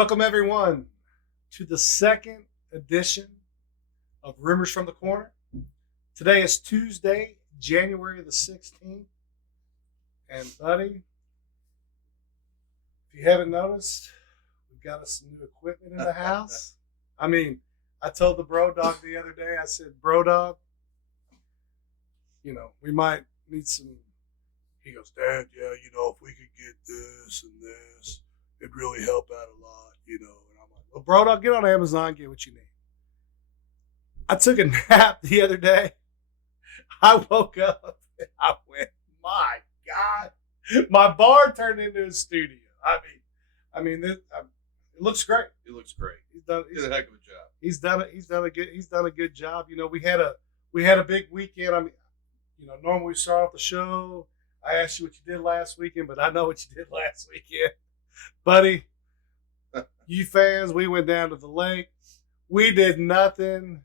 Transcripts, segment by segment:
Welcome, everyone, to the second edition of Rumors from the Corner. Today is Tuesday, January the 16th. And, buddy, if you haven't noticed, we've got us some new equipment in the house. I told the bro dog the other day, I said, bro dog, we might need some. He goes, Dad, yeah, if we could get this and this, it'd really help out a lot, And I'm like, well, bro dog, get on Amazon, get what you need. I took a nap the other day. I woke up and I went, my God, my bar turned into a studio. It looks great. It looks great. He's done a heck of a job. He's done a good job. We had a big weekend. Normally we start off the show. I asked you what you did last weekend, but I know what you did last weekend. Buddy, you fans, we went down to the lake. We did nothing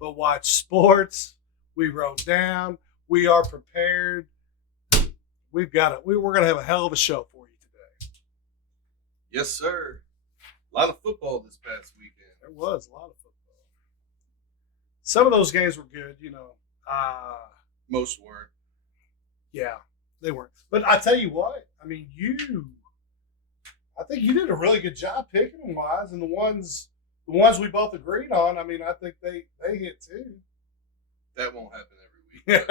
but watch sports. We rode down. We are prepared. We're going to have a hell of a show for you today. Yes, sir. A lot of football this past weekend. There was a lot of football. Some of those games were good, Most weren't. Yeah, they weren't. But I tell you what, I think you did a really good job picking them wise, and the ones we both agreed on, I think they hit too. That won't happen every week.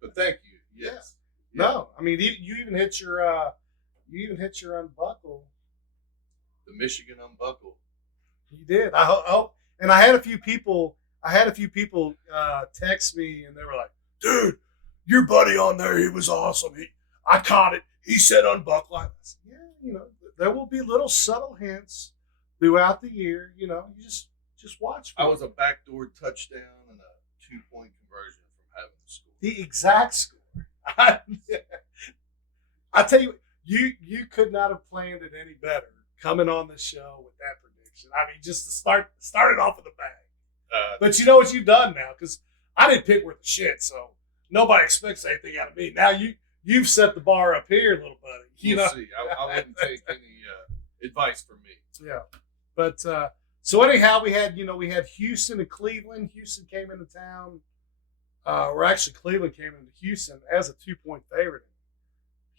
But thank you. Yes. Yeah. No, you even hit your unbuckle. The Michigan unbuckle. You did. I hope. And I had a few people text me, and they were like, "Dude, your buddy on there, he was awesome. I caught it. He said unbuckle." I said, "Yeah, there will be little subtle hints throughout the year. You just watch." I was a backdoor touchdown and a 2-point conversion from having to score. The exact score. I tell you could not have planned it any better coming on the show with that prediction. Just to start it off with a bang. But you know what you've done now, because I didn't pick worth a shit, so nobody expects anything out of me. Now you've set the bar up here, little buddy. We'll see. I wouldn't take any advice from me. Yeah, but so anyhow, we had Houston and Cleveland. Houston came into town. Or actually, Cleveland came into Houston as a 2-point favorite.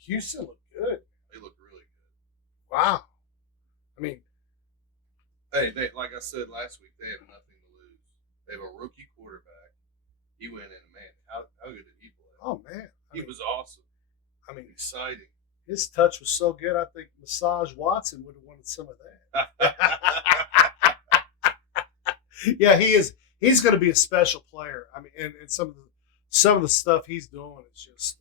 Houston looked good. They looked really good. Wow. Hey, like I said last week, they have nothing to lose. They have a rookie quarterback. He went in, man. How good did he play? Oh, man. He was awesome. Exciting. His touch was so good, I think Massage Watson would have wanted some of that. Yeah, he is. He's going to be a special player. And some of the stuff he's doing is just,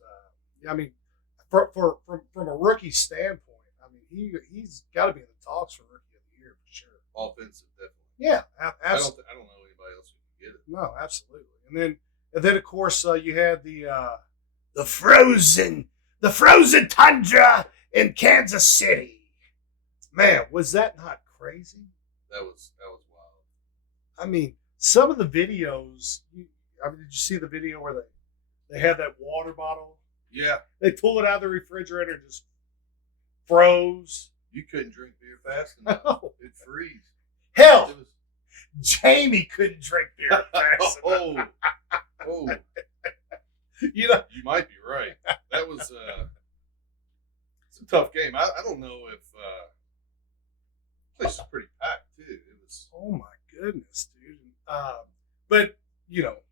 from a rookie standpoint, he's got to be in the talks for Rookie of the Year for sure. Offensive, definitely. Yeah, absolutely. I don't know anybody else who can get it. No, absolutely. And then of course you had the frozen tundra in Kansas City. Man, was that not crazy? That was wild. Some of the videos. Did you see the video where they had that water bottle? Yeah. They pull it out of the refrigerator, and just froze. You couldn't drink beer fast enough. No. It'd freeze. Hell, Jamie couldn't drink beer fast enough. Oh. You might be right. That was it's a tough game. I don't know if the place was pretty packed too. It was. Oh my goodness, dude. But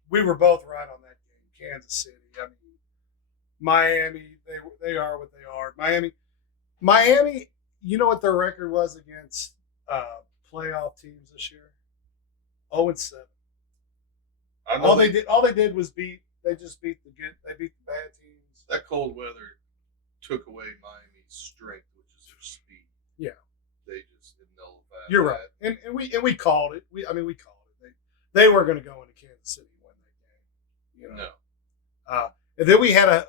we were both right on that game. Kansas City. Miami. They are what they are. Miami. You know what their record was against playoff teams this year? 0-7. All they did was beat the bad teams. That cold weather took away Miami's strength, which is their speed. Yeah. They just nullified. You're right. And we called it. We called it. They were going to go into Kansas City and win that game. No. And then we had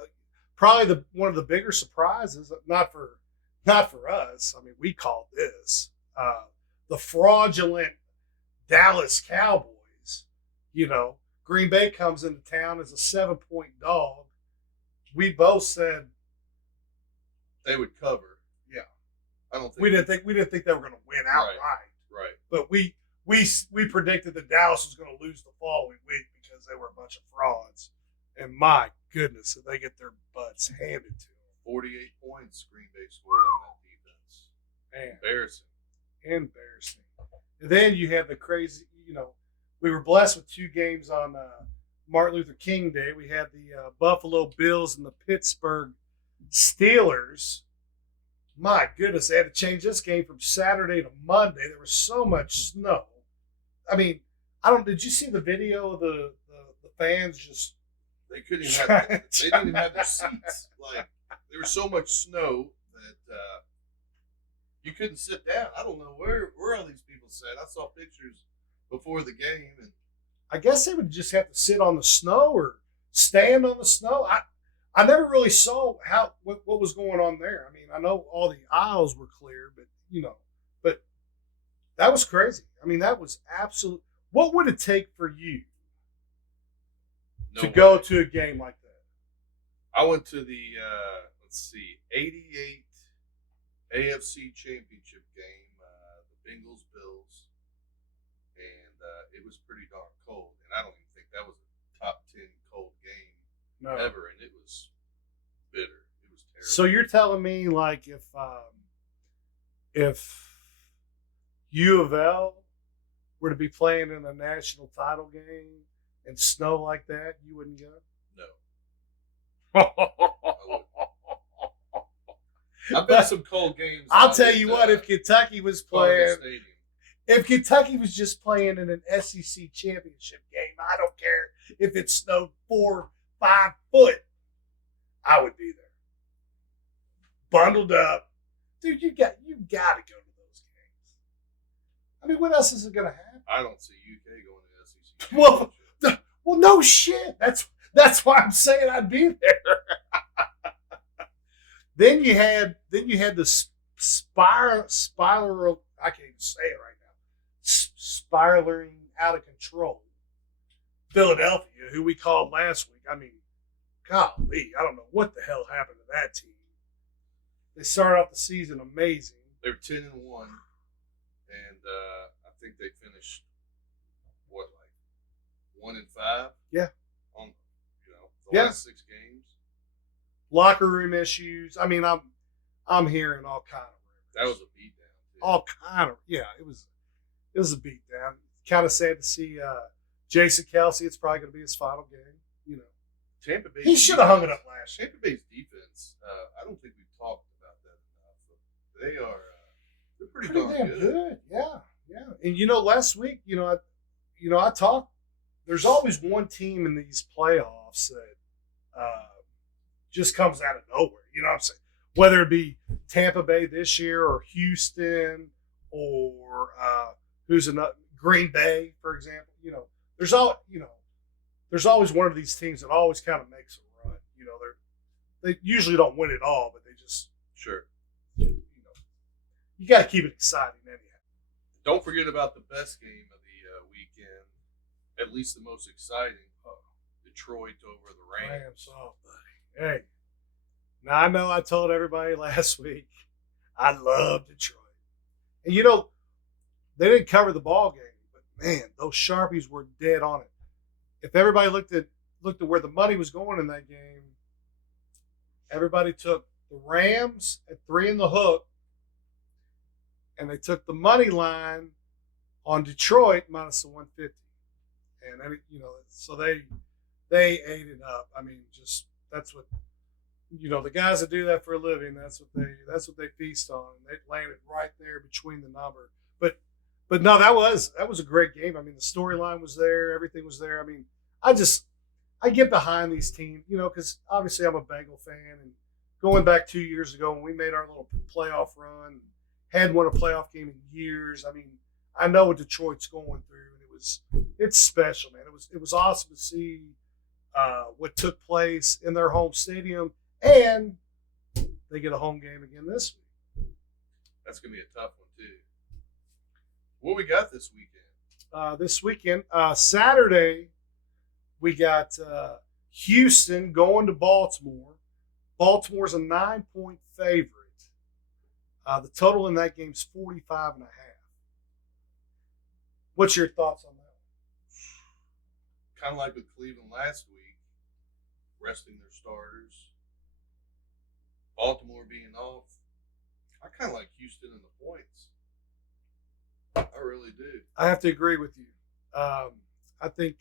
probably one of the bigger surprises, not for us. We called this the fraudulent Dallas Cowboys. Green Bay comes into town as a 7-point dog. We both said they would cover. Yeah. I don't think we didn't think they were going to win outright. Right. But we predicted that Dallas was going to lose the following week because they were a bunch of frauds. And my goodness, did they get their butts handed to them. 48 points Green Bay scored on that defense. Man, embarrassing. And then you had the crazy, we were blessed with 2 games on Martin Luther King Day. We had the Buffalo Bills and the Pittsburgh Steelers. My goodness, they had to change this game from Saturday to Monday. There was so much snow. I mean, did you see the video of the fans just they couldn't even have they didn't even have their seats. Like there was so much snow that you couldn't sit down. I don't know where all these people sat. I saw pictures before the game, and I guess they would just have to sit on the snow or stand on the snow. I never really saw what was going on there. I mean, I know all the aisles were clear, but but that was crazy. I mean, that was absolute. What would it take for you to go to a game like that? I went to the 88 AFC Championship game, the Bengals Bills, and it was pretty darn cold. And I don't even think that was a top 10 cold game ever, and it was bitter. It was terrible. So you're telling me, like, if U of L were to be playing in a national title game and snow like that, you wouldn't go? No. I've been to some cold games. I'll tell you what, if Kentucky was playing, if Kentucky was just playing in an SEC championship game, I don't care if it snowed 4-5 foot, I would be there. Bundled up. Dude, you got to go to those games. I mean, what else is it going to happen? I don't see UK going to SEC. Well, no shit. That's why I'm saying I'd be there. Then you had the spiral. I can't even say it right now. Spiraling out of control. Philadelphia, who we called last week. I mean, golly, I don't know what the hell happened to that team. They started off the season amazing. They were 10-1, and I think they finished 1-5. Yeah. On the last 6 games. Locker room issues. I mean, I'm hearing all kind of rumors. That was a beatdown. All kind of it was a beatdown. Kind of sad to see Jason Kelsey. It's probably going to be his final game. Tampa Bay. He should have hung it up last year. Tampa Bay's defense. I don't think we've talked about that enough. But they are. They're pretty damn good. Yeah. And last week, I talked. There's always one team in these playoffs that just comes out of nowhere. You know what I'm saying? Whether it be Tampa Bay this year or Houston or who's another Green Bay, for example. There's always one of these teams that always kind of makes a run. They usually don't win it all, but they just you got to keep it exciting anyhow. Don't forget about the best game of the weekend, at least the most exciting. Detroit over the Rams. Oh, buddy. Hey, now I know I told everybody last week I love Detroit, and they didn't cover the ball game, but man, those Sharpies were dead on it. If everybody looked at where the money was going in that game, everybody took the Rams at 3 in the hook, and they took the money line on Detroit minus the 150, and then, so they ate it up. I mean, just that's what the guys that do that for a living. That's what they feast on. And they landed right there between the number, but no, that was a great game. I mean, the storyline was there, everything was there. I mean, I get behind these teams, because obviously I'm a Bengal fan, and going back 2 years ago when we made our little playoff run, hadn't won a playoff game in years. I mean, I know what Detroit's going through, and it's special, man. It was awesome to see what took place in their home stadium, and they get a home game again this week. That's gonna be a tough one too. What we got this weekend? This weekend, Saturday, we got Houston going to Baltimore. Baltimore's a 9-point favorite. The total in that game is 45.5. What's your thoughts on that? Kind of like with Cleveland last week, resting their starters. Baltimore being off. I kind of like Houston in the points. I really do. I have to agree with you. I think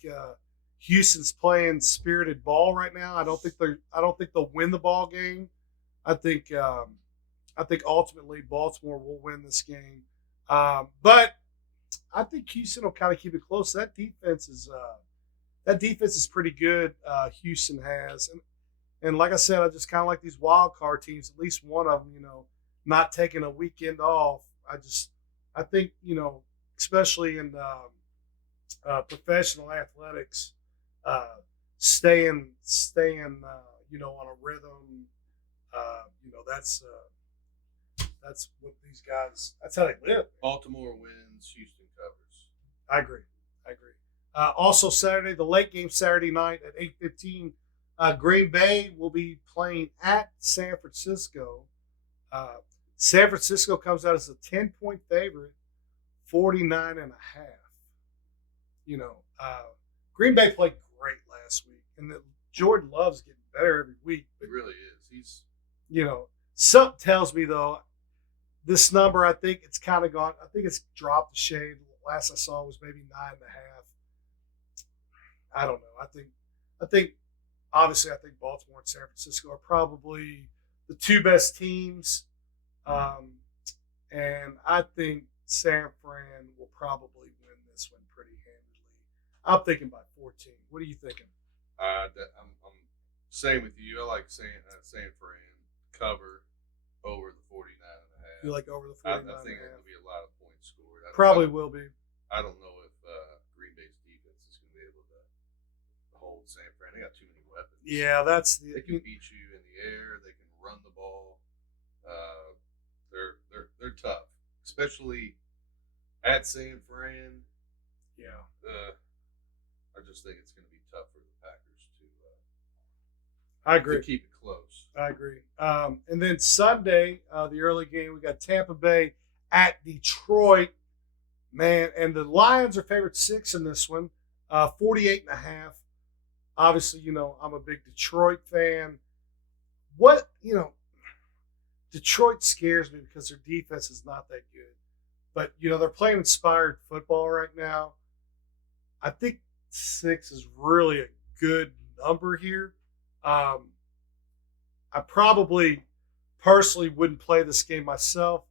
Houston's playing spirited ball right now. I don't think they'll win the ball game. I think ultimately Baltimore will win this game. But I think Houston will kind of keep it close. That defense is pretty good. Houston has, and like I said, I just kind of like these wild card teams. At least one of them, not taking a weekend off. I think especially in professional athletics, staying on a rhythm. That's what these guys. That's how they live. Baltimore wins. Houston covers. I agree. Also, Saturday, the late game Saturday night at 8:15, Green Bay will be playing at San Francisco. San Francisco comes out as a 10-point favorite, 49.5. Green Bay played great last week, and Jordan Love's getting better every week. It really is. He's, something tells me though, this number, I think it's kind of gone. I think it's dropped a shade. Last I saw was maybe 9.5. I don't know. I think obviously Baltimore and San Francisco are probably the two best teams, and I think San Fran will probably win this one pretty handily. I'm thinking by 14. What are you thinking? I'm same with you. I like San Fran cover over the 49.5. You like over the 49.5? I think it'll be a lot of points scored. Probably will be. I don't know if Green Bay's defense is going to be able to hold San Fran. They got too many weapons. Yeah, they can beat you in the air. They can run the ball. They're tough, especially at San Fran. Yeah. I just think it's going to be tough for the Packers to. I agree. To keep it close. I agree. And then Sunday, the early game, we got Tampa Bay at Detroit. Man, and the Lions are favored 6 in this one, 48.5. Obviously, I'm a big Detroit fan. Detroit scares me because their defense is not that good. But, they're playing inspired football right now. I think 6 is really a good number here. I probably personally wouldn't play this game myself.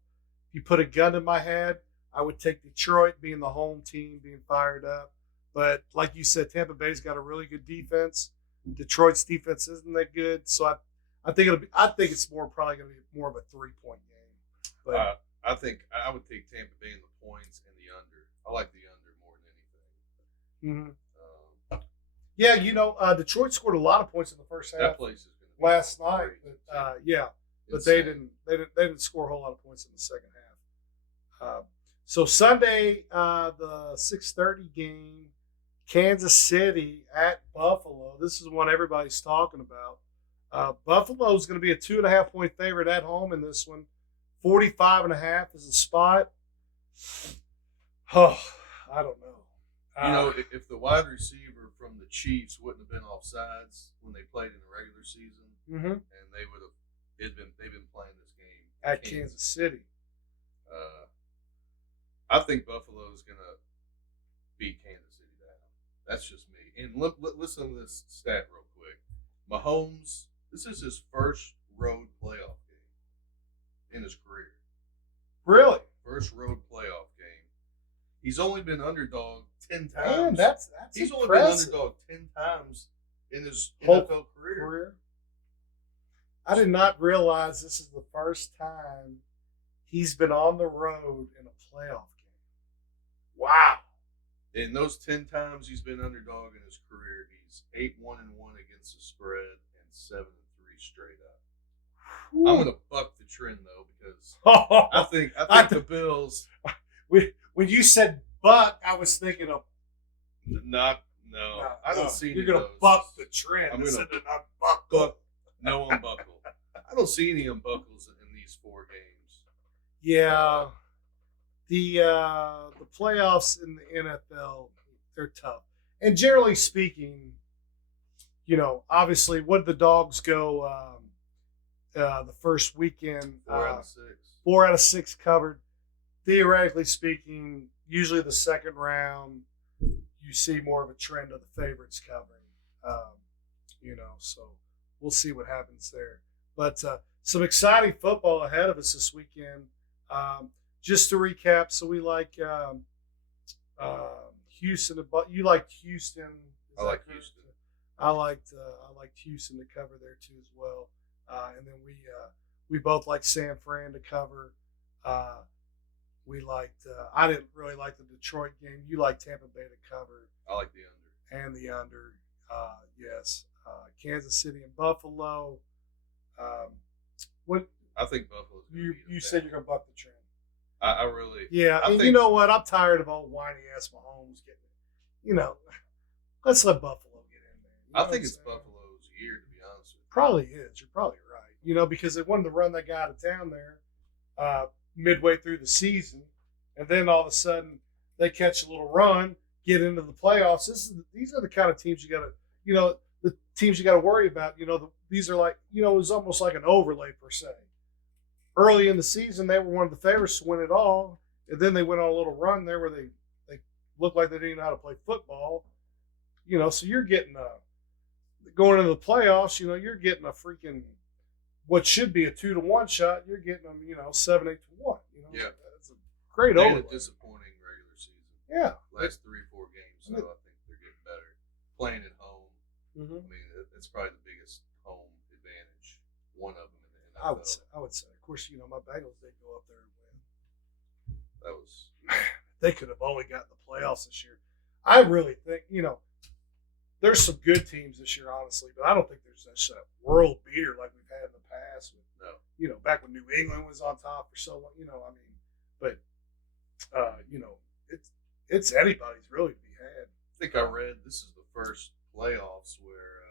If you put a gun in my head, I would take Detroit being the home team, being fired up. But like you said, Tampa Bay's got a really good defense. Detroit's defense isn't that good, so I think it's probably going to be more of a 3-point game. But I think I would take Tampa Bay in the points and the under. I like the under more than anything. Mm-hmm. Yeah, Detroit scored a lot of points in the first half. That place is going to be last night, but they didn't score a whole lot of points in the second half. So Sunday, the 6:30 game, Kansas City at Buffalo. This is one everybody's talking about. Buffalo is going to be a 2.5-point favorite at home in this one. 45.5 is the spot. Oh, I don't know. If the wide receiver from the Chiefs wouldn't have been offsides when they played in the regular season, and they've been playing this game at Kansas City. I think Buffalo is going to beat Kansas City down. That's just me. And listen to this stat real quick. Mahomes, this is his first road playoff game in his career. Really? First road playoff game. He's only been underdog 10 times. Man, that's He's impressive. only been underdog 10 times in his whole NFL career. I did not realize this is the first time he's been on the road in a playoff game. Wow. In those 10 times he's been underdog in his career, he's 8-1-1 against the spread and 7-3 straight up. Whew. I'm going to buck the trend though because I think the Bills. When you said buck, I was thinking of I don't see. You're going to buck the trend. I'm going to unbuckle. No unbuckle. I don't see any unbuckles in these 4 games. Yeah, the playoffs in the NFL, they're tough. And generally speaking, obviously, what did the dogs go the first weekend? 4 out of 6. 4 out of 6 covered. Theoretically speaking, usually the second round, you see more of a trend of the favorites covering. Um, so we'll see what happens there. But some exciting football ahead of us this weekend. Just to recap, so we like Houston. You liked Houston. I like Houston. I liked Houston to cover there too as well. And then we both like San Fran to cover. We liked. I didn't really like the Detroit game. You like Tampa Bay to cover. I like the under. And the under. Yes. Kansas City and Buffalo. What I think Buffalo's gonna you said you're gonna buck the trend. I really. Yeah, I and think, you know what? I'm tired of old whiny ass Mahomes getting. Let's let Buffalo get in there. I think it's Buffalo's year, to be honest with you. Probably is. You're probably right. Because they wanted to run that guy out of town there midway through the season, and then all of a sudden they catch a little run, get into the playoffs. These are the kind of teams you got to, the teams you got to worry about. These are like, it was almost like an overlay per se. Early in the season, they were one of the favorites to win it all, and then they went on a little run there where they looked like they didn't know how to play football. So you're getting going into the playoffs. You're getting a freaking what should be a 2-1 shot. You're getting them, 7-8-1. Yeah, that's a great they overlay. had a disappointing regular season. Yeah, last 3-4 games, so I think they're getting better. Playing at home, I mean, it's probably the biggest home advantage. One of them in the NFL. I would say. Of course, my Bengals did go up there and win. That was. They could have only gotten the playoffs this year. I really think, there's some good teams this year, honestly, but I don't think there's such a world beater like we've had in the past. No. Back when New England was on top for so long, but it's anybody's really to be had. I think I read this is the first playoffs where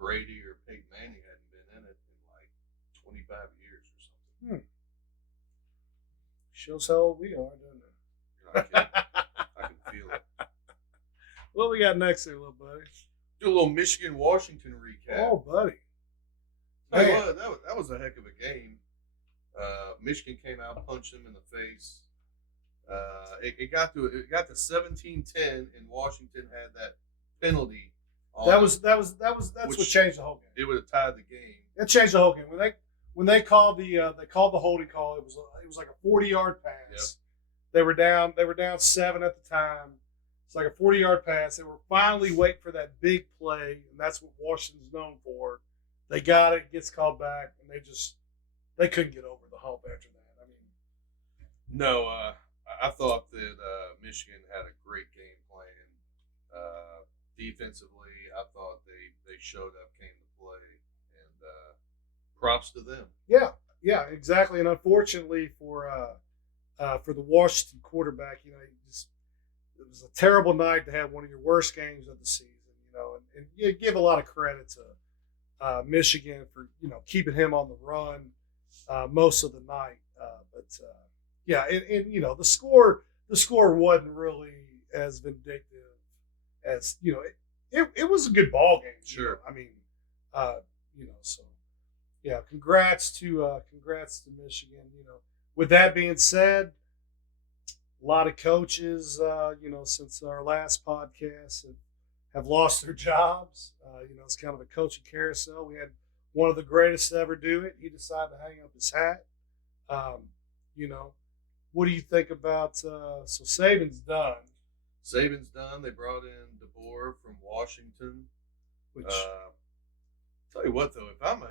Brady or Peyton Manning hadn't been in it in like 25 years or something. Shows how old we are, doesn't it? You're not kidding. I can feel it. What we got next there, little buddy? Do a little Michigan-Washington recap. Oh, buddy. Hey, that was a heck of a game. Michigan came out, punched them in the face. It got to 17-10, and Washington had that penalty. That's what changed the whole game. It would have tied the game. It changed the whole game when they called the holding call. It was like a 40-yard pass. Yep. They were down 7 at the time. It's like a 40-yard pass. They were finally waiting for that big play, and that's what Washington's known for. They got it, gets called back, and they couldn't get over the hump after that. I mean, no, I thought that Michigan had a great game plan. Defensively, I thought they showed up, came to play, and props to them. Yeah, exactly. And unfortunately for the Washington quarterback, it was a terrible night to have one of your worst games of the season. And you give a lot of credit to Michigan for keeping him on the run most of the night. And the score wasn't really as vindictive as it was a good ball game. Sure. I mean, so yeah. Congrats to Michigan. With that being said, a lot of coaches, since our last podcast have lost their jobs. It's kind of a coaching carousel. We had one of the greatest to ever do it. He decided to hang up his hat. What do you think about? So Saban's done. Saban's done. They brought in DeBoer from Washington. Which tell you what though, if I'm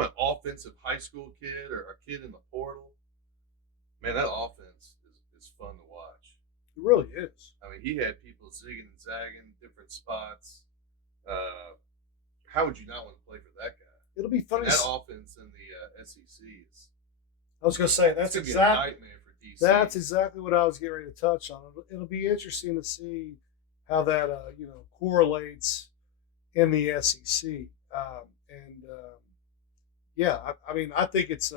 an offensive high school kid or a kid in the portal, man, that offense is fun to watch. it really is. I mean, he had people zigging and zagging different spots. How would you not want to play for that guy? It'll be funny. And that offense in the SEC is. I was going to say It's gonna be a nightmare for DC. That's exactly what I was getting ready to touch on. It'll be interesting to see how that correlates in the SEC. I think it's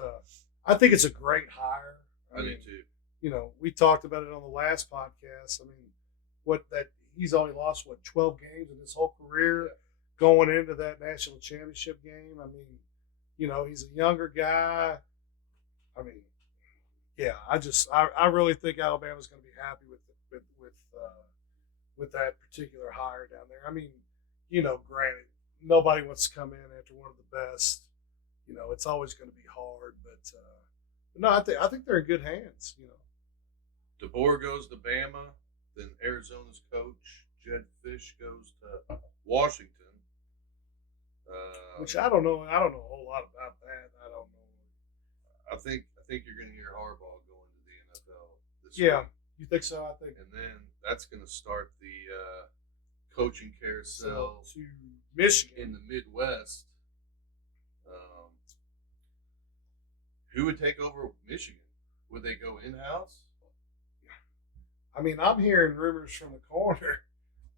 I think it's a great hire. I do too. You know, we talked about it on the last podcast. I mean, he's only lost 12 games in his whole career going into that national championship game. I mean, you know, he's a younger guy. I mean, yeah, I really think Alabama's going to be happy with that particular hire down there. I mean, you know, granted, nobody wants to come in after one of the best. You know, it's always going to be hard, but no, I think they're in good hands. You know, DeBoer goes to Bama, then Arizona's coach Jed Fish goes to Washington. Which I don't know. I don't know a whole lot about that. I don't know. I think you're going to hear Harbaugh going to the NFL this Yeah, week. you think so? I think. And then that's going to start the coaching carousel to Michigan in the Midwest. Who would take over Michigan? Would they go in-house? I mean, I'm hearing rumors from the corner.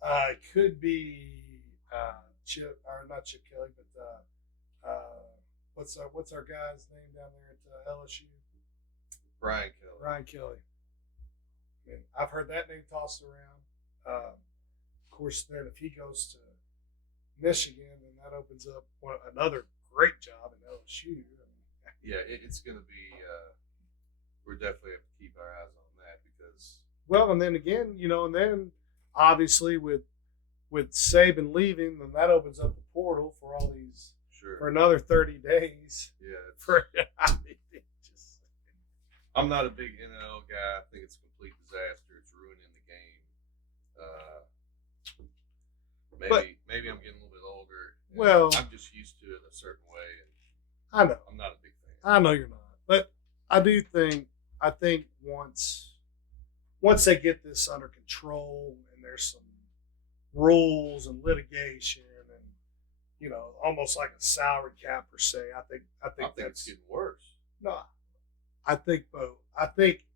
It could be Chip, or not Chip Kelly, but what's our guy's name down there at LSU? Brian Kelly. Ryan Kelly. I mean, I've heard that name tossed around. Of course, then if he goes to Michigan, then that opens up another great job in LSU. I mean, yeah, it's going to be. We're definitely have to keep our eyes on that because. Well, and then again, you know, and then obviously with Saban leaving, then that opens up the portal for all these for another 30 days. Yeah. I'm not a big NL guy. I think it's a complete disaster. It's ruining the game. Maybe I'm getting a little bit older. Well, I'm just used to it a certain way. And I know. I'm not a big fan. I know you're not, but I think once they get this under control and there's some rules and litigation and, you know, almost like a salary cap per se, I think that's it's getting worse. No, I think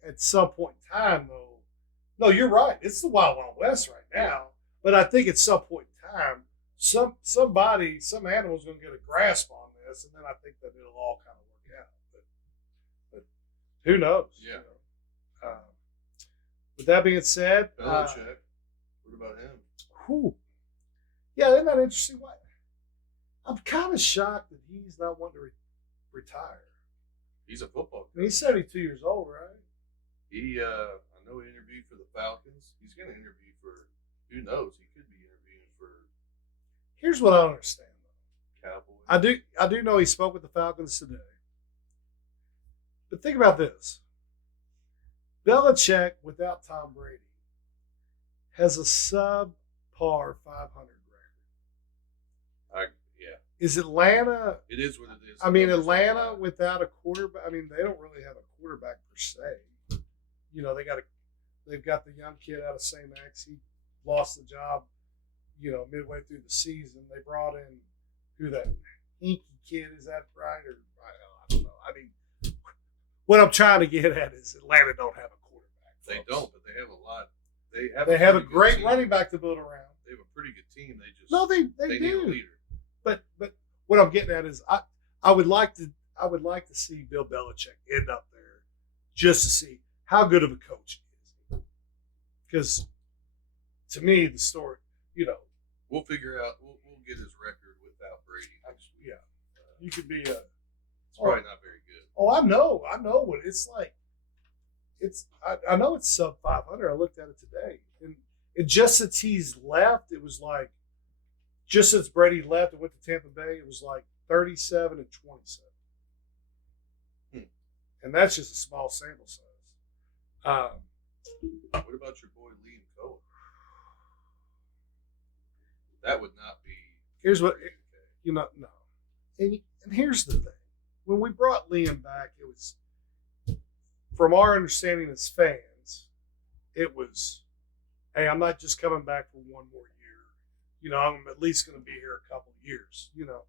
at some point in time though, no, you're right. It's the Wild Wild West right now. But I think at some point in time, some animal's going to get a grasp on this, and then I think that it'll all kind of work out. But who knows? Yeah. You know? With that being said, Belichick. What about him? Whew. Yeah, isn't that interesting? What? I'm kind of shocked that he's not wanting to retire. He's a football coach. He's 72 years old, right? I know he interviewed for the Falcons. He's going to interview for, who knows? He could be interviewing for. Here's what I don't understand, though. Cowboys. I do know he spoke with the Falcons today. But think about this. Belichick, without Tom Brady, has a subpar 500 record. Yeah. Is Atlanta? It is what it is. I mean, Atlanta without a quarterback. I mean, they don't really have a quarterback per se. You know, they've got the young kid out of St. Max. He lost the job, you know, midway through the season. They brought in that Inky kid, is that right? Or I don't know. I mean, what I'm trying to get at is Atlanta don't have a quarterback. They folks. don't, but they have a lot. They have a great team. running back to build around. They have a pretty good team. They need do. a leader. But what I'm getting at is I would like to see Bill Belichick end up there just to see how good of a coach he is. Because to me, the story, you know, we'll figure out. We'll get his record without Brady next week. Yeah, you could be It's probably not very good. Oh, I know what it's like. I know it's sub 500. I looked at it today, and just since he's left, it was like. Just since Brady left and went to Tampa Bay, it was like 37 and 27. And that's just a small sample size. What about your boy Liam Cohen? That would not be. Here's what, you know, no. And here's the thing. When we brought Liam back, it was, from our understanding as fans, it was, hey, I'm not just coming back for one more year. You know, I'm at least going to be here a couple of years, you know.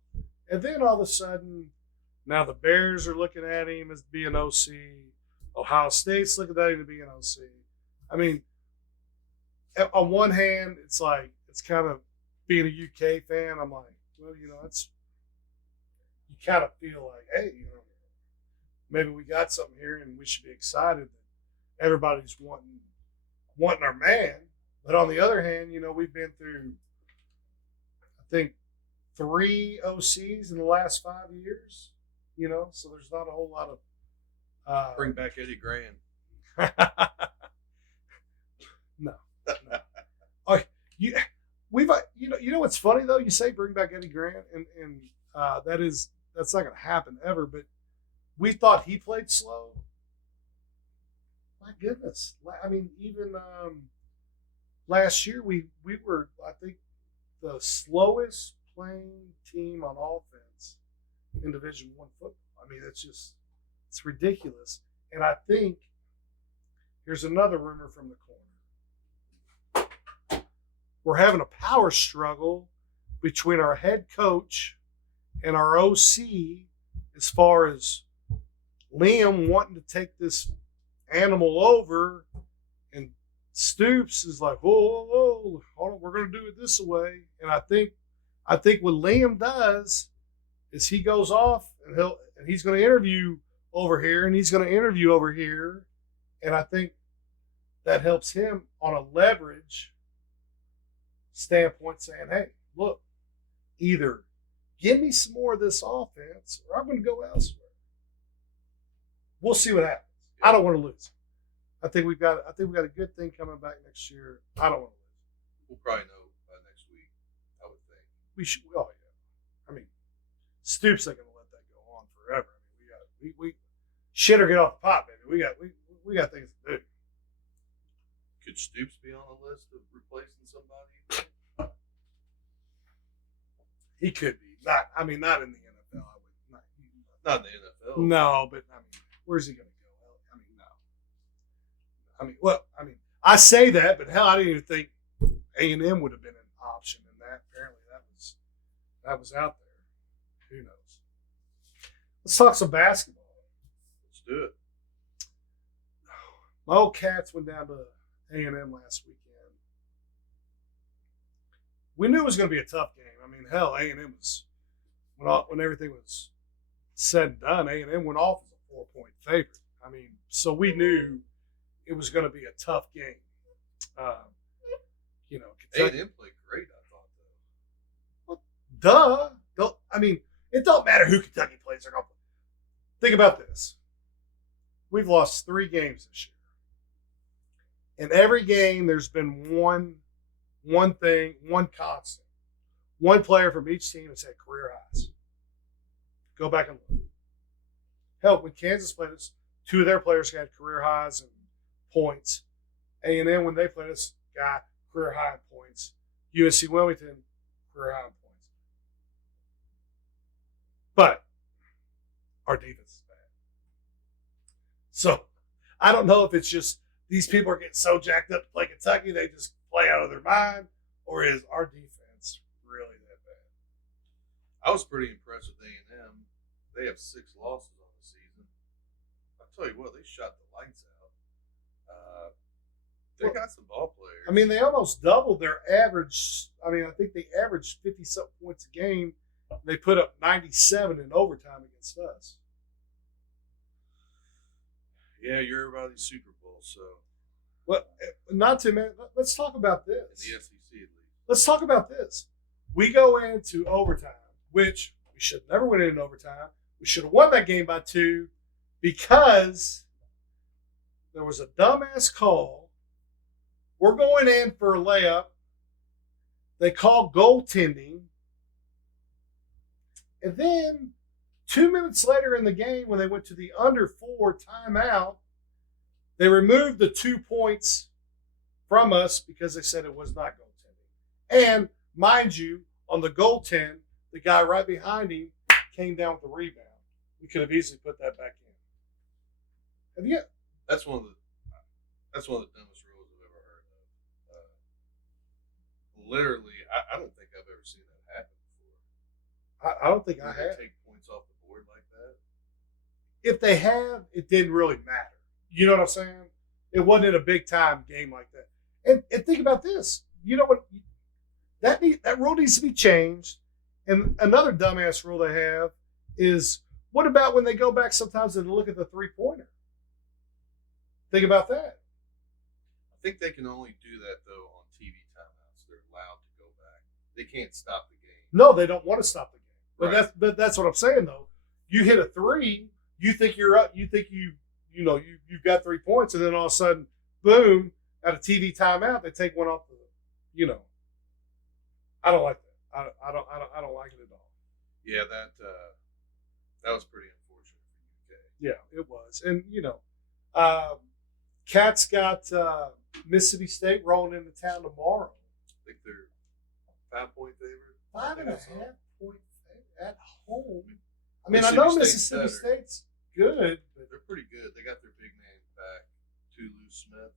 And then all of a sudden, now the Bears are looking at him as being OC. Ohio State's looking at him to be an OC. I mean, on one hand, it's like, it's kind of being a UK fan. I'm like, well, you know, you kind of feel like, hey, you know, maybe we got something here and we should be excited that everybody's wanting our man. But on the other hand, we've been through, I think, 3 OCs in the last 5 years. So there's not a whole lot of Bring back Eddie Grand. No. Oh, what's funny though? You say bring back Eddie Grant, and that's not going to happen ever. But we thought he played slow. My goodness, I mean, even last year we were, I think, the slowest playing team on offense in Division I football. I mean, it's ridiculous. And I think here's another rumor from the corner. We're having a power struggle between our head coach and our OC as far as Liam wanting to take this animal over, and Stoops is like, whoa, hold on, we're going to do it this way. And I think what Liam does is he goes off and he's going to interview over here and he's going to interview over here, and I think that helps him on a leverage standpoint, saying, hey, look, either give me some more of this offense or I'm going to go elsewhere. We'll see what happens. I don't want to lose. I think we got a good thing coming back next year. I don't want to lose. We'll probably know by next week, I would think. We should. Oh yeah. I mean, Stoops ain't gonna let that go on forever. I mean, we shit or get off the pot, baby. We got things to do. Could Stoops be on the list of replacing somebody? He could be. Not in the NFL. Not in the NFL. No, but I mean, where's he gonna go? I mean, no. I say that, but hell, I didn't even think A&M would have been an option in that. Apparently, that was out there. Who knows? Let's talk some basketball. Let's do it. My old Cats went down to A&M last weekend. We knew it was going to be a tough game. I mean, hell, A&M was when everything was said and done, A&M went off as a 4-point favorite. I mean, so we knew it was going to be a tough game. Kentucky, A&M played great, I thought, though. Duh. I mean, it don't matter who Kentucky plays. They're going to play. Think about this. We've lost 3 games this year. In every game, there's been one thing, one constant. One player from each team has had career highs. Go back and look. Hell, when Kansas played us, 2 of their players had career highs in points. A&M, when they played us, got career high in points. UNC Wilmington, career high in points. But our defense is bad. So I don't know if it's just these people are getting so jacked up to play Kentucky, they just play out of their mind, or is our defense really that bad? I was pretty impressed with A&M. They have 6 losses on the season. I'll tell you what, they shot the lights out. They got some ball players. I mean, they almost doubled their average. I mean, I think they averaged 50-something points a game. They put up 97 in overtime against us. Yeah, you're everybody's Super Bowl, so. Well, not to mention, let's talk about this. In the SEC, at least. Let's talk about this. We go into overtime, which we should never win in overtime. We should have won that game by 2 because there was a dumbass call. We're going in for a layup. They called goaltending. And then 2 minutes later in the game, when they went to the under 4 timeout, they removed the 2 points from us because they said it was not goaltending. And mind you, on the goaltend, the guy right behind him came down with the rebound. We could have easily put that back in. Have you? That's one of the dumbest rules I've ever heard of. Literally, I don't think I've ever seen that happen before. I don't think I have. Take points off the board like that. If they have, it didn't really matter. You know what I'm saying? It wasn't a big time game like that. And think about this. You know what? That rule needs to be changed. And another dumbass rule they have is What about when they go back sometimes and look at the 3-pointer? Think about that. I think they can only do that though on TV timeouts. They're allowed to go back. They can't stop the game. No, they don't want to stop the game. But Right. that's what I'm saying though. You hit a 3, you think you're up, you think you've got 3 points, and then all of a sudden, boom, at a TV timeout, they take one off the, I don't like that. I don't like it at all. Yeah, that was pretty unfortunate for UK. Yeah, it was. And Cat's got Mississippi State rolling into town tomorrow. I think they're 5-point favorite. 5.5 point favorite at home. I mean, I know Mississippi State's good, but they're pretty good. They got their big man back, Tulu Smith.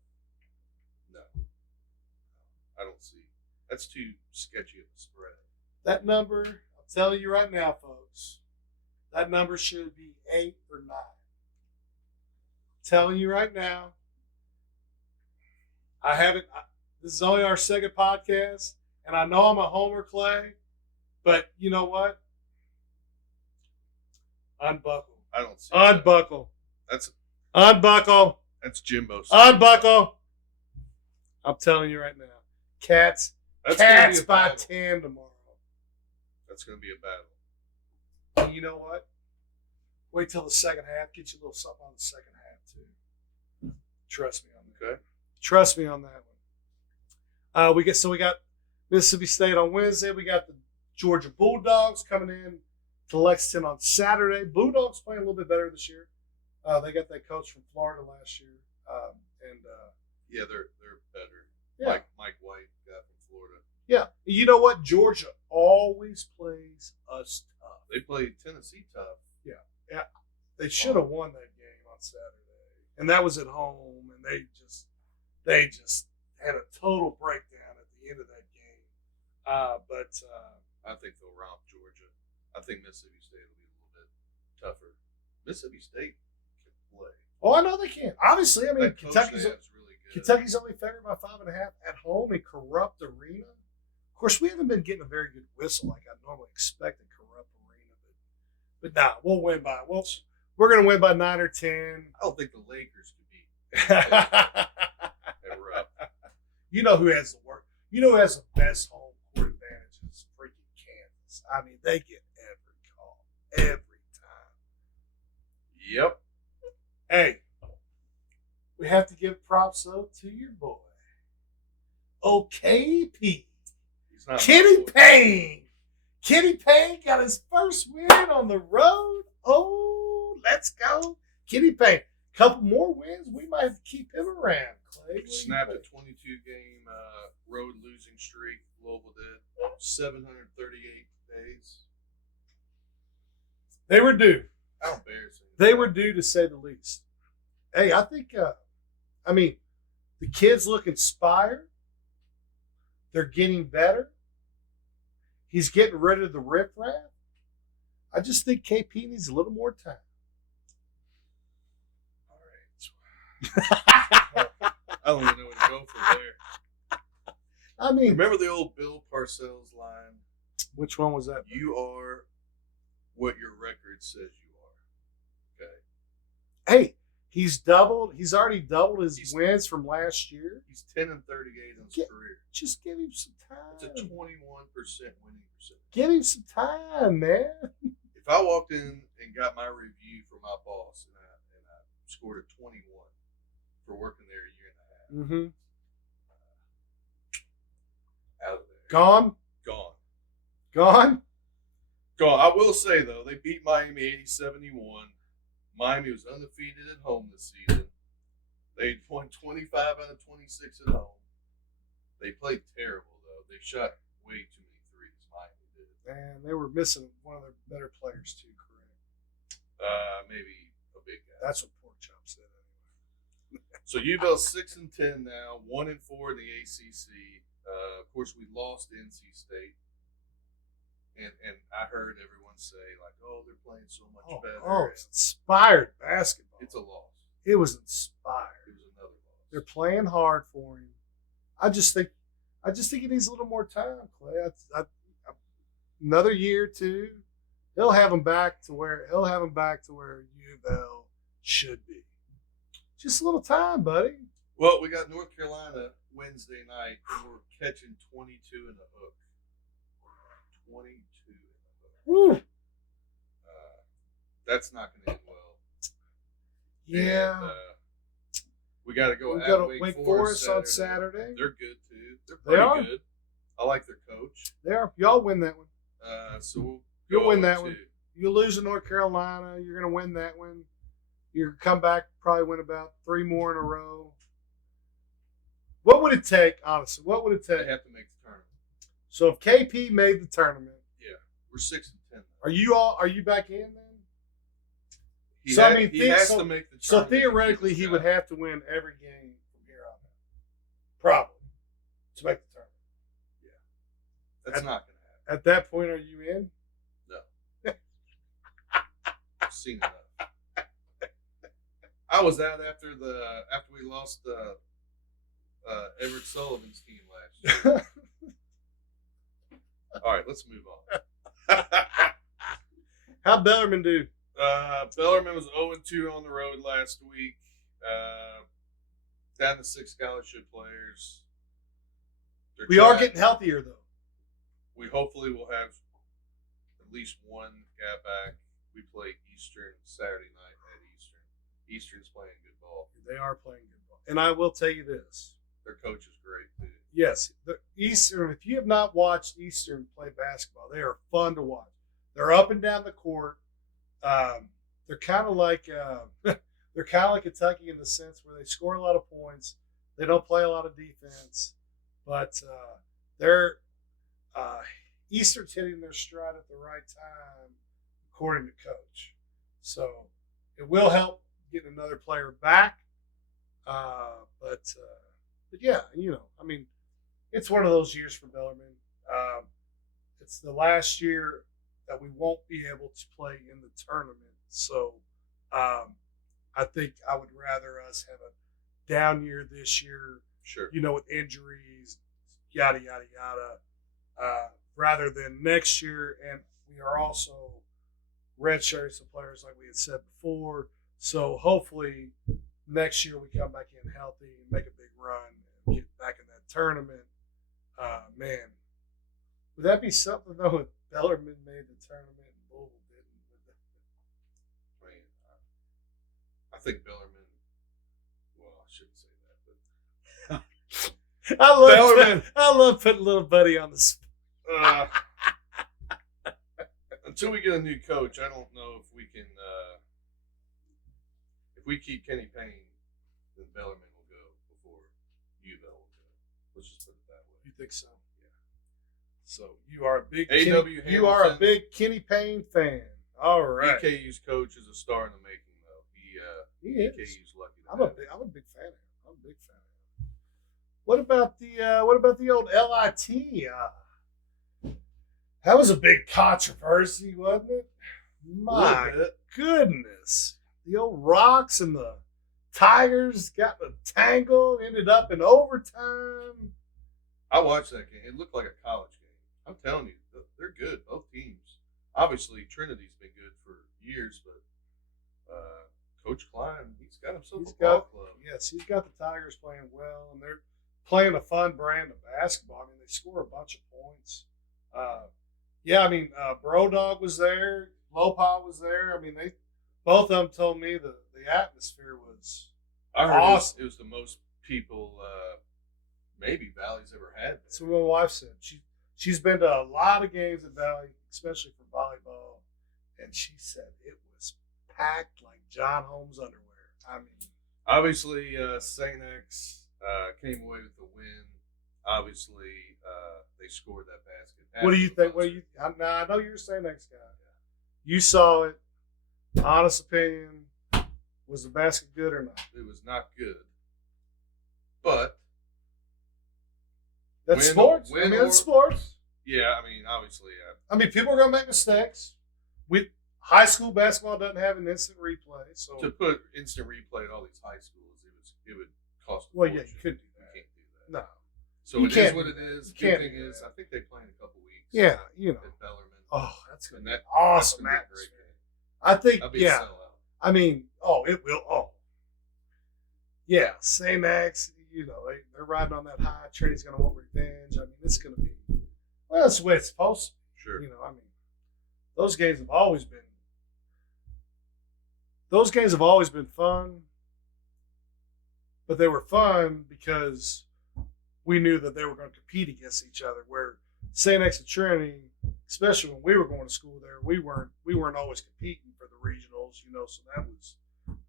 No, I don't see. That's too sketchy of a spread. that number, I'm telling you right now, folks, that number should be 8 or 9. Telling you right now, this is only our second podcast, and I know I'm a homer, Clay, but you know what? Unbuckle. I don't see. Unbuckle. That. Unbuckle. That's Jimbo. Unbuckle. I'm telling you right now. Cats by battle. 10 tomorrow. That's going to be a battle. And you know what? Wait till the second half. Get you a little something on the second half, too. Trust me on that. Okay. Trust me on that one. We got Mississippi State on Wednesday. We got the Georgia Bulldogs coming in to Lexington on Saturday. Bulldogs playing a little bit better this year. They got that coach from Florida last year, Yeah, they're better. Yeah. Mike White got from Florida. Yeah, you know what? Georgia always plays us tough. They played Tennessee tough. Yeah, they should have won that game on Saturday, and that was at home, and they just had a total breakdown at the end of that game. But I think they'll romp Georgia. I think Mississippi State will be a little bit tougher. Mississippi State can play. oh, I know they can. Obviously, I mean That coach Kentucky's staff's really good. Kentucky's only favored by 5.5 at home in Corrupt Arena. Of course, we haven't been getting a very good whistle like I normally expect in Corrupt Arena, but nah, we'll win by. Well, we're gonna win by 9 or 10. I don't think the Lakers could beat ever up. You know who has the work? You know who has the best home court advantage is freaking Kansas. I mean, they get every call every time. Yep. Hey, we have to give props though to your boy, OKP, He's not Kenny my boy. Payne. Kenny Payne got his first win on the road. Oh, let's go, Kenny Payne. Couple more wins, we might have to keep him around. Clay, Snapped a 22-game road losing streak. Louisville did 738 days. They were due. How embarrassing! They were due, to say the least. Hey, I think, the kids look inspired. They're getting better. He's getting rid of the riffraff. I just think KP needs a little more time. All right. I don't even know where to go from there. I mean, Remember the old Bill Parcells line? which one was that? You are what your record says you are. Okay. Hey, he's already doubled his wins from last year. He's 10 and 38 in his career. Just give him some It's a time. 21% winning percentage. Give him some time, man. If I walked in and got my review from my boss and I scored a 21 for working there a year and a half, Mm-hmm. out of there. Gone? Gone. I will say, though, they beat Miami 80-71. Miami was undefeated at home this season. They won 25 out of 26 at home. They played terrible, though. They shot way too many threes, Miami did. Man, they were missing one of their better players, too, correct? Maybe a big guy. That's what Pork Chop said, anyway. So UVL's 6-10 now, 1-4 in the ACC. Of course, we lost NC State, and I heard everyone say like, "Oh, they're playing so much better." Oh, it's inspired basketball. It's a loss. It was inspired. It was another loss. They're playing hard for him. I just think he needs a little more time, Clay. Another year or two He'll have them back to where U of L should be. Just a little time, buddy. Well, we got North Carolina Wednesday night, and we're catching 22 in the hook. 22 in the hook. Woo. That's not going to end well. Yeah. And, we got to go We've at got Wake Forest on Saturday. They're good too. They're They are. pretty good. I like their coach. They are. Y'all win that one. So You'll win that one. You lose to North Carolina, you're going to win that one. You come back, probably win about 3 more in a row. What would it take, honestly? What would it take? They have to make the tournament. So if KP made the tournament, yeah, we're 6-10. Are you back in then? He has to make the tournament. So theoretically, he would have to win every game from here on out, probably, to make the tournament. Yeah, that's not going to happen. At that point, are you in? No. I've seen enough. I was out after we lost Everett Sullivan's team last year. All right, let's move on. How'd Bellarmine do? Bellarmine was 0-2 on the road last week. Down to 6 scholarship players. We are getting healthier, though. We hopefully will have at least one guy back. We play Eastern Saturday night at Eastern. Eastern's playing good ball. They are playing good ball. And I will tell you this. Their coach is great, too. Yes. The Eastern, if you have not watched Eastern play basketball, they are fun to watch. They're up and down the court. They're kind of like Kentucky in the sense where they score a lot of points. They don't play a lot of defense, but they're Eastern's hitting their stride at the right time, according to coach. So it will help getting another player back. But yeah, I mean, it's one of those years for Bellarmine. It's the last year that we won't be able to play in the tournament. So I think I would rather us have a down year this year, sure, with injuries, yada, yada, yada, rather than next year. And we are also redshirting some players like we had said before. So hopefully next year we come back in healthy and make a big run and get back in that tournament. Man, would that be something, though, if Bellarmine made the tournament and Louisville didn't? I mean, I think Bellarmine, well, I shouldn't say that, but I love putting little buddy on the spot. Until we get a new coach, I don't know if we can. If we keep Kenny Payne, then Bellarmine will go before U of L will go. Let's just put it that way. You think so? Yeah. So you are a big Kenny Payne fan. All right. EKU's coach is a star in the making, though. He is. EKU's lucky. I'm a big fan of him. I'm a big fan of him. What about the old LIT? That was a big controversy, wasn't it? My goodness. The old Rocks and the Tigers got entangled, ended up in overtime. I watched that game. It looked like a college game. I'm telling you, they're good, both teams. Obviously, Trinity's been good for years, but Coach Klein, he's got himself a ball club. Yes, he's got the Tigers playing well, and they're playing a fun brand of basketball. I mean, they score a bunch of points. Brodog was there. Lopa was there. I mean, both of them told me the atmosphere was awesome. It was the most people maybe Valley's ever had. That's what my wife said. She's been to a lot of games at Valley, especially for volleyball, and she said it was packed like John Holmes' underwear. I mean, obviously, St. X came away with the win. Obviously, they scored that basket. What do you think? I know you're a St. X guy. You saw it. Honest opinion, was the basket good or not? It was not good. But that's sports. It's sports. Yeah, I mean, obviously. People are going to make mistakes. High school basketball doesn't have an instant replay. So to put instant replay at all these high schools, it would cost. Well, yeah, you couldn't do that. You can't do that. No. So it is what it is. Good thing is, I think they play in a couple weeks. Yeah, At Bellarmine. Oh, that's going And to be that awesome that's gonna be a great atmosphere. game. I think, That'll be a yeah. sellout. I mean, oh, it will. Oh, yeah. St. Max, they're riding on that high train. He's going to want revenge. I mean, it's going to be, well, that's the way it's supposed to be. Sure. I mean, those games have always been fun, but they were fun because we knew that they were going to compete against each other. Where St. X and Trinity, especially when we were going to school there, we weren't always competing for the regionals, So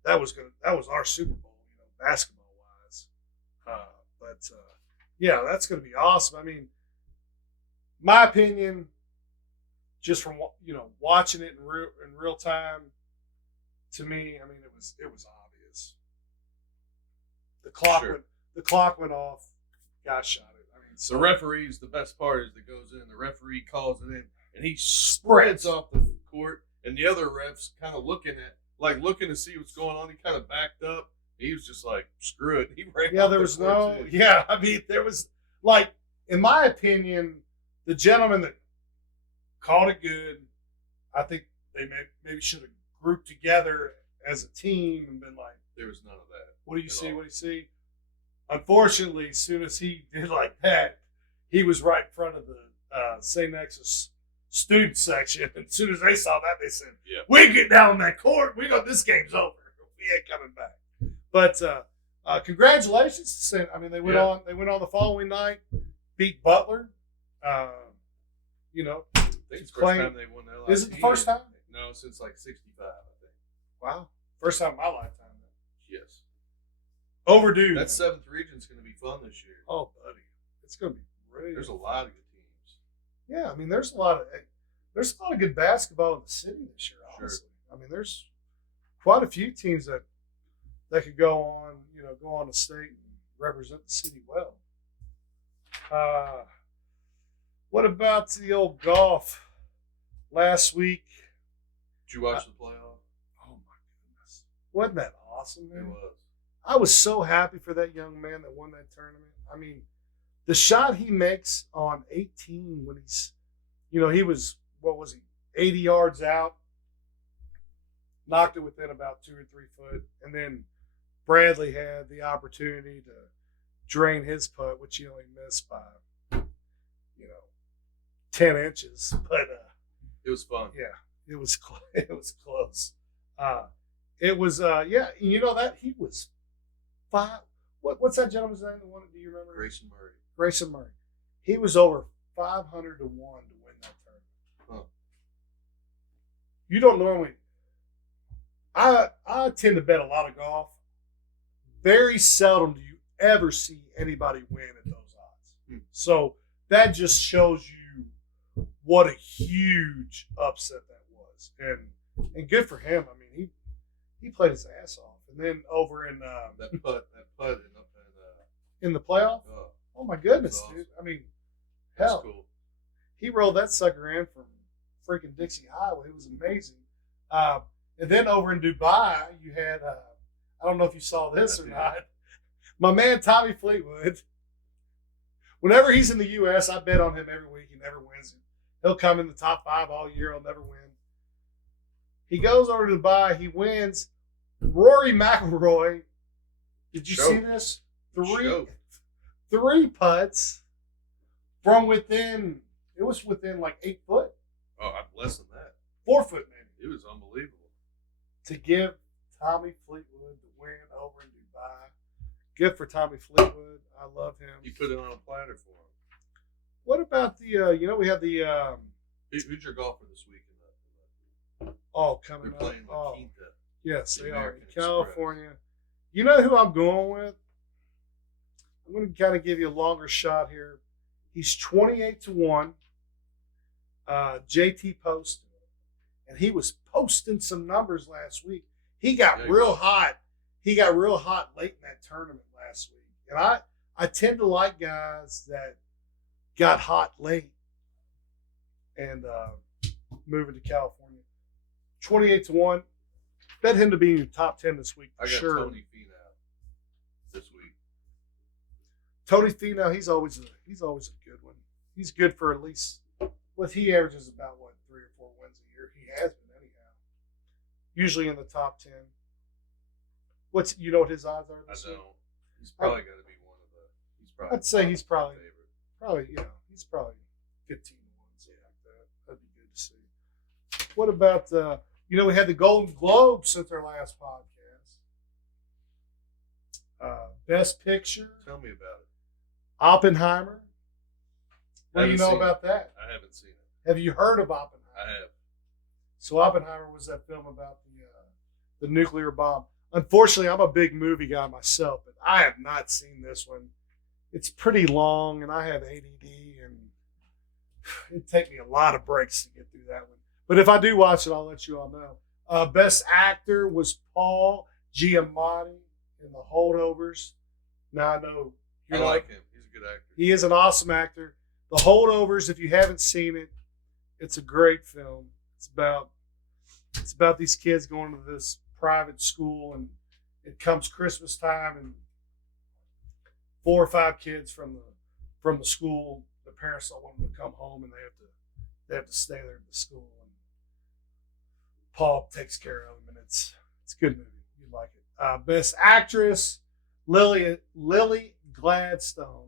that was our Super Bowl, basketball wise. But yeah, that's going to be awesome. I mean, my opinion, just from watching it in real time, to me, I mean, it was obvious. The clock went off. Guy shot it. I mean, The referee's the best part is that goes in. The referee calls it in, and he sprints off the court, and the other refs kind of looking to see what's going on. He kind of backed up. He was just like, screw it. He ran. Yeah, there was no. Yeah, I mean, there was in my opinion, the gentleman that called it good. I think they maybe should have grouped together as a team and been like, there was none of that. What do you see? What do you see? Unfortunately, as soon as he did like that, he was right in front of the St. Nexus student section. And as soon as they saw that, they said, yeah. We get down on that court. This game's over. We ain't coming back. But congratulations. I mean, they went on the following night, beat Butler. I think it's the first time they won their last. Is it the first time? No, since like 65, I think. Wow. First time in my lifetime. Yes. Overdue. That 7th region's going to be fun this year. Oh, buddy. It's going to be great. There's a lot of good teams. Yeah, I mean, there's a lot of good basketball in the city this year, honestly. Sure. I mean, there's quite a few teams that could go on to state and represent the city well. What about the old golf last week? Did you watch the playoff? Oh my goodness. Wasn't that awesome, man? It was. I was so happy for that young man that won that tournament. I mean, the shot he makes on 18 when he's, he was, 80 yards out, knocked it within about 2 or 3 foot, and then Bradley had the opportunity to drain his putt, which he only missed by, 10 inches. But it was fun. Yeah, it was close. It was close. That he was 5. What's that gentleman's name? Do you remember? Grayson Murray. He was over 500 to 1 to win that tournament. Huh. You don't normally. I tend to bet a lot of golf. Very seldom do you ever see anybody win at those odds. So that just shows you what a huge upset that was, and good for him. I mean, he played his ass off, and then over in that putt in the playoff. Oh my goodness, awesome. Dude! I mean, hell, cool. He rolled that sucker in from freaking Dixie Highway. It was amazing. And then over in Dubai, you had I don't know if you saw this or not. My man Tommy Fleetwood. Whenever he's in the U.S., I bet on him every week. He never wins it. He'll come in the top 5 all year. He'll never win. He goes over to Dubai. He wins. Rory McIlroy. Did you see this? 3 putts from within. It was within like 8 foot. Oh, less than that. 4 foot maybe. It was unbelievable. To give Tommy Fleetwood the win over in Dubai. Good for Tommy Fleetwood. I love him. You put it on a platter for him. What about the, we have the. Who's your golfer this week? Coming They're up. playing La Quinta. Yes, they are. American California. Express. You know who I'm going with? I'm going to kind of give you a longer shot here. He's 28 to 1. JT Poston. And he was posting some numbers last week. He got real hot. He got real hot late in that tournament last week. And I tend to like guys that got hot late and moving to California. 28 to 1. Bet him to be in your top 10 this week. I got sure. Tony Finau this week. Tony Finau, he's always a good one. He's good for at least he averages about 3 usually in the top 10. You know what his odds are I this week? don't. He's probably got to be one of the. He's probably. I'd say he's probably favorite. he's probably 15 to 1, something like that. That'd be good to see. What about we had the Golden Globe since our last podcast. Best Picture, Tell me about it. Oppenheimer. What do you know about that? I haven't seen it. Have you heard of Oppenheimer? I have. So Oppenheimer was that film about the nuclear bomb. Unfortunately, I'm a big movie guy myself, but I have not seen this one. It's pretty long, and I have ADD, and it'd take me a lot of breaks to get through that one. But if I do watch it, I'll let you all know. Best actor was Paul Giamatti in The Holdovers. Now I know I like him. He's a good actor. he is an awesome actor. The Holdovers, if you haven't seen it, it's a great film. It's about these kids going to this private school, and it comes Christmas time, and 4 or 5 kids from the school, the parents don't want them to come home, and they have to stay there at the school. And Paul takes care of them, and it's a good movie. You like it. Best actress, Lily Gladstone.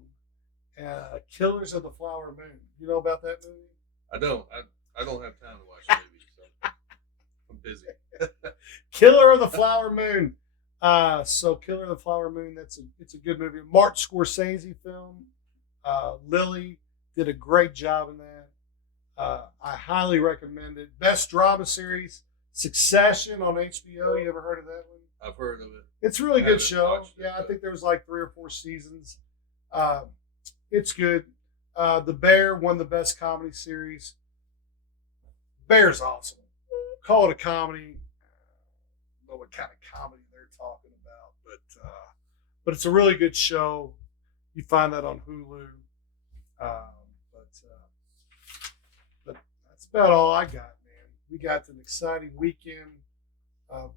Killers of the Flower Moon. You know about that movie? I don't. I don't have time to watch movies, so I'm busy. Killer of the Flower Moon. So Killer of the Flower Moon. It's a good movie. Martin Scorsese film. Lily did a great job in that. I highly recommend it. Best drama series, Succession on HBO. You ever heard of that one? I've heard of it. It's a really I good haven't show. watched it, Yeah, I but- think there was like 3 or 4 seasons. It's good. The Bear won the best comedy series. Bear's awesome. Call it a comedy. I don't know what kind of comedy they're talking about, but it's a really good show. You find that on Hulu. But that's about all I got, man. We got an exciting weekend of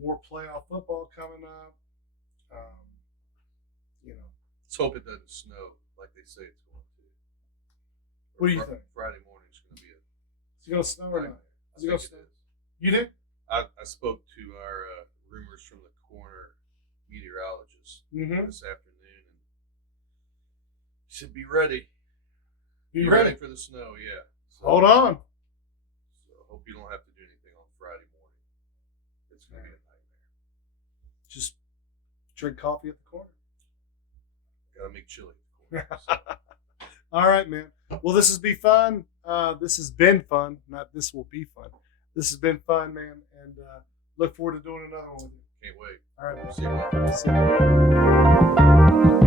more playoff football coming up. Let's hope it doesn't snow like they say it's going to. What do you think? Friday morning is going to be Is it going to snow or not? Is it going to snow? You did? I spoke to our rumors from the Korner meteorologist Mm-hmm. this afternoon, and he said, "Be ready. You Be ready? for the snow." Yeah. So, Hold on. So I hope you don't have to do anything on Friday morning. It's going to be a nightmare. Just drink coffee at the corner. Got to make chili. Of course. All right, man. Well, this has been fun. This has been fun. Not this will be fun. This has been fun, man. And look forward to doing another one with you. Can't wait. All right, man. See you. See you.